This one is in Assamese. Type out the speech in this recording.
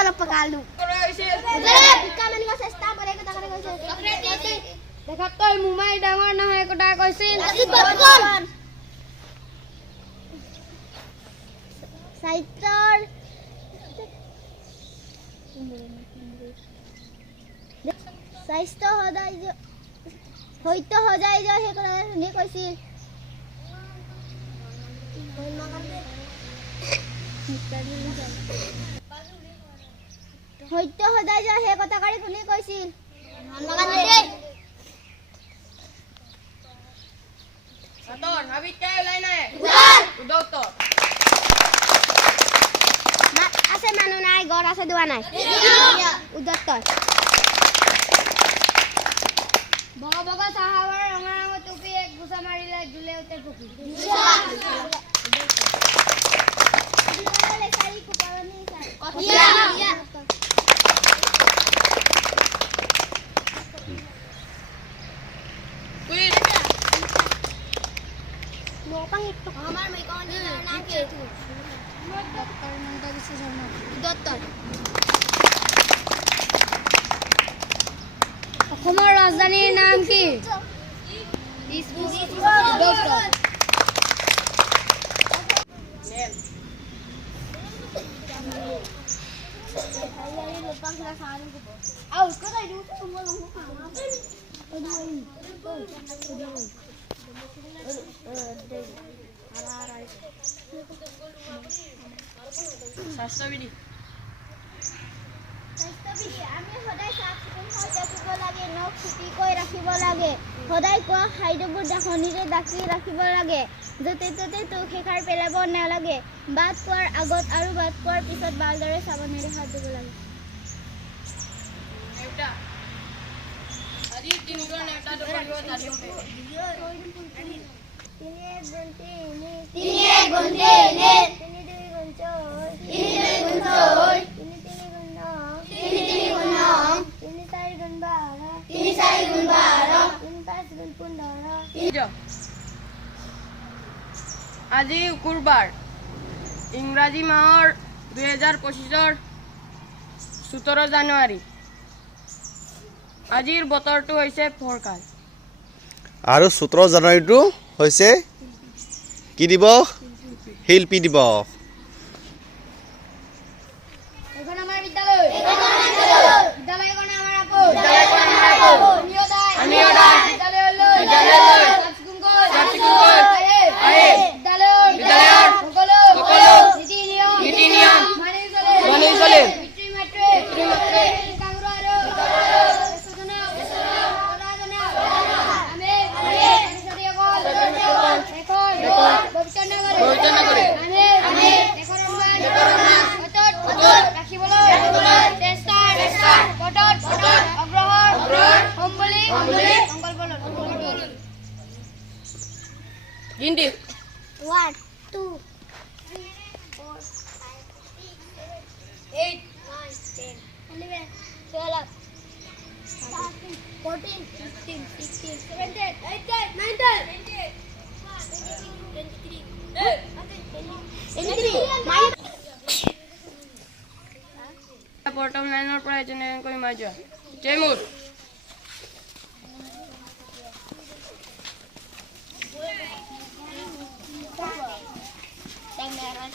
অলপ পকালো বিজ্ঞানী চেষ্টা কৰে কথা কৈছে দেখাত তই মুমাই ডাঙৰ নহয় কথা কৈছিল সাহিত্যৰ স্বাস্থ্য সদায় হয়তো সদায় যায় সেই কথা শুনি কৈছিল হয়তো সদায় যায় সেই কথাকাৰী শুনি কৈছিল Sator, habis ke lain naik? Doktor. আছে মানুহ নাই ঘৰ আছে দোৱা নাই উদত্তৰ বগা বগা চাহাবৰ ৰঙা ৰঙৰ টুপি এক গুছা মাৰিলে দুলে উতে পকি অসমৰ ৰাজধানীৰ নাম কি Sastra-bidi. আমি সদায় চাফ চিকুণ হৈ থাকিব লাগে নখ চুটিকৈ ৰাখিব লাগে সদায় কোৱা খাদ্যবোৰ নিজে ঢাকি ৰাখিব লাগে য'তে ত'তে খেকাৰ পেলাব নালাগে ভাত খোৱাৰ আগত আৰু ভাত খোৱাৰ পিছত ভালদৰে চাবোনেৰে হাত ধুব লাগে Tadi tinuran yang tadi perlu tadi. তিনি আজি শুকুৰবাৰ ইংৰাজী মাহৰ 2025 17 জানুৱাৰী আজিৰ বতৰটো হৈছে ফৰকাল আৰু 17 জানুৱাৰীটো হৈছে কি দিৱস শিল্পী দিৱস এখন আমাৰ বিদ্যালয় বিদ্যালয়খন আমাৰ আপো আমি ওদাই বিদ্যালয়লৈ চাফ চিকুণ কৈ আহে বিদ্যালয়ৰ সকলো নীতি নিয়ম মানি চলে পিতৃ মাতৃ Gindi 1 2 3 4 5 6 7 8 9 10 11 12 13 14 15 16 17 18 19 প্ৰথম লাইনৰ পৰা এজনে কৈ মাই যোৱা জয়মুৰ Teng merah,